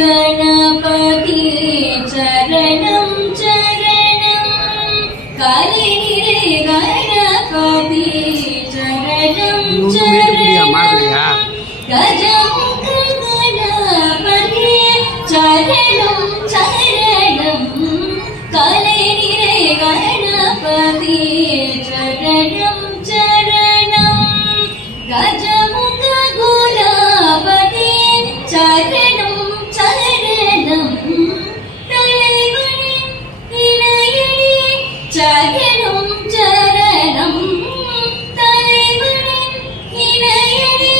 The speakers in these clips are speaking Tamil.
गणपति चरणं चरणं काले निरे गणपति चरणं चरणं गजमुख गणपति चरणं चरणं काले निरे गणपति चरणं चरणं गजमुख गुणपति चरणं चरणं तलैवने इलयने चरणं चरणं तलैवने इलयने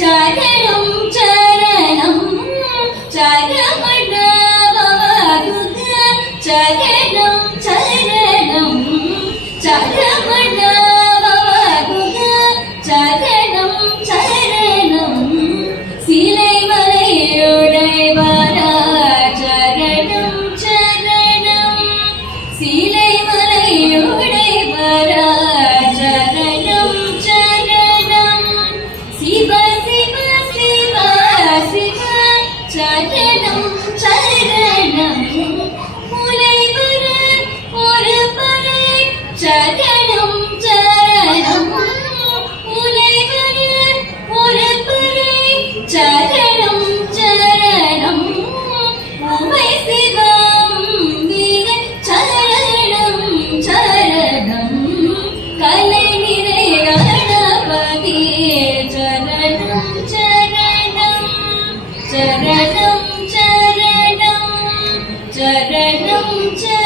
चरणं चरणं चरणमण्डपवदुग चरणं चरणं चरणमण्डपवदुग चरणं चरणं சீலைமலையுடையவரா சரணம் சரணம் சீலைமலையுடையவரா சரணம் சரணம் சிவ சிவ சிவ சிவ சரணம் சரணம் முலைவர ஒரு பறை சரணம் சரணம் முலைவர ஒரு பறை சரணம் சரணம் உமை சிவம் விக சரணம் சரணம் கலை நிறை கணபதி சரணம் சரணம் சரணம் சரணம் சரணம் சரணம்